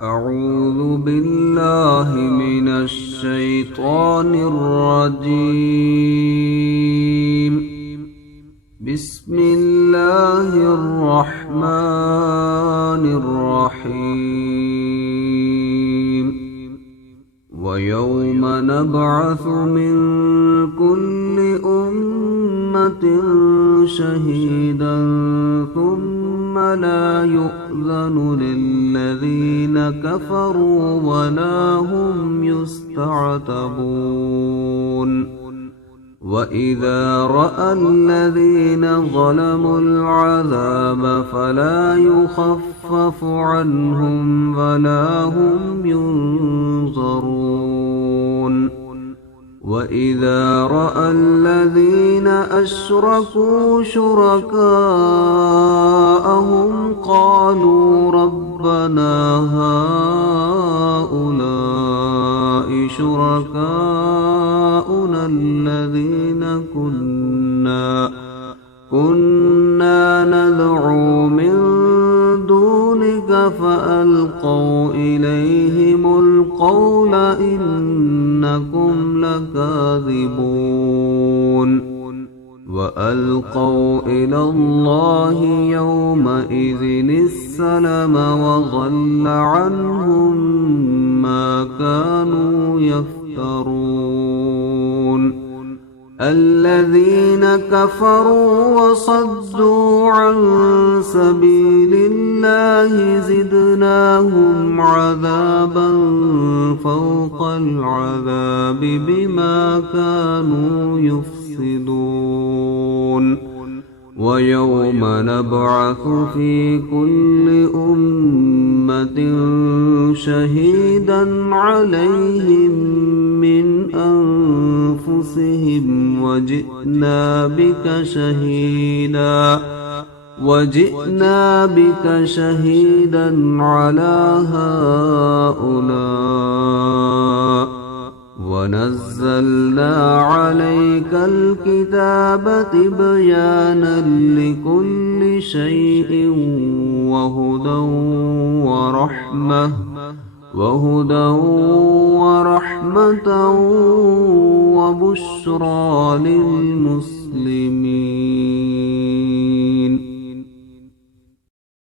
أعوذ بالله من الشيطان الرجيم. بسم الله الرحمن الرحيم. ويوم نبعث من كل أمة شهيدا ثم لا يؤذن للذين كفروا ولا هم يستعتبون. وإذا رأى الذين ظلموا العذاب فلا يخفف عنهم ولا هم ينظرون. وإذا رأى الذين أشركوا شركاءهم قالوا ربنا هؤلاء شركاؤنا الذين كنا ندعو من دونك فألقوا إليهم القول إنكم لكاذبون. وألقوا إلى الله يومئذ السلم وضل عنهم ما كانوا يفترون. الذين كفروا وصدوا عن سبيل الله زدناهم عذابا فوق العذاب بما كانوا يفسدون. ويوم نبعث في كل أمة شهيدا عليهم من أنفسهم وجئنا بك شهيدا على هؤلاء ونزلنا عليك الكتاب تبيانا لكل شيء وهدى ورحمة وبشرى للمسلمين.